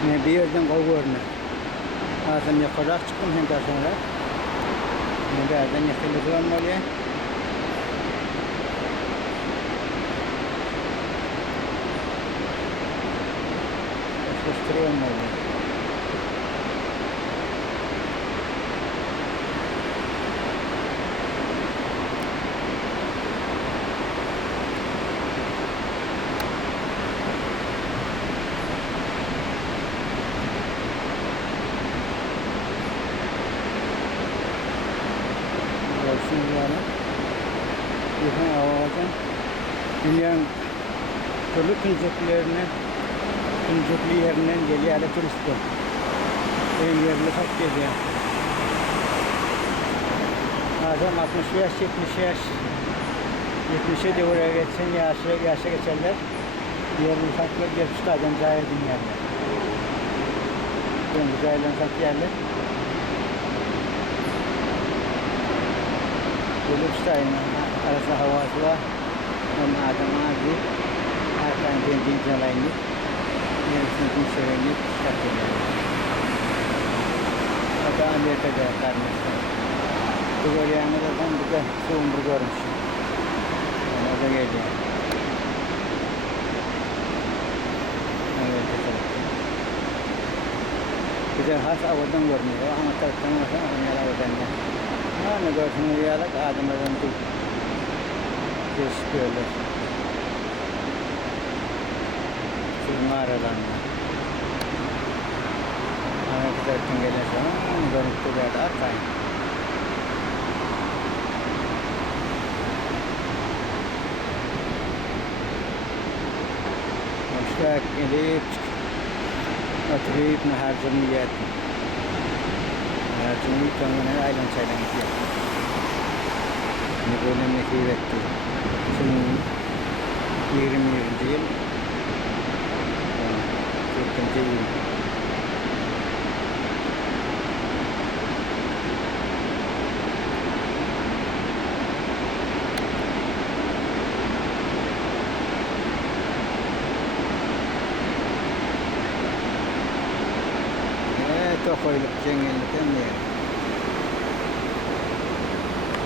Bir yerden kol görünür. Ağzım yukarıda çıktım hem de sonra. Bir yerden yakınlık olmalı. Fıştırı olmalı. Dünyanın türlü tuncuklu yerinden geliyor turistler. En yerli çok geliyor. Adam 60 yaş, 70 yaş, 70'e de oraya geçsen yaşa geçerler. Yerli ufaklar gelip stadyum cahil dinlerler. Döngü cahilden ufak yerler. Gelip stadyum arasında havası var. Onun adam ağzı, arkadan kendini calayınıp, yarısını kumsevenip çıkartıyorlar. O da Amerika'da karnısı. Bu görüyanı da ben burada soğumur görmüşüm. Yani o da geliyor. Evet, evet. Bir de has avadan görünüyor. Ama taraftan olsa onlar avadan da. Ne görsün rüyalık adamlardan değil. Böyle mağaralarına Amerika'dan gelen zaman görüntü geldi arkayı. Başka gelip oturup harcını yedim. Harcını yiyip aylan çaylan gidiyor. Böyle mektup etti. Şimdi 20 yıl 40. yıl. Tokoyluk cenginlikten mi?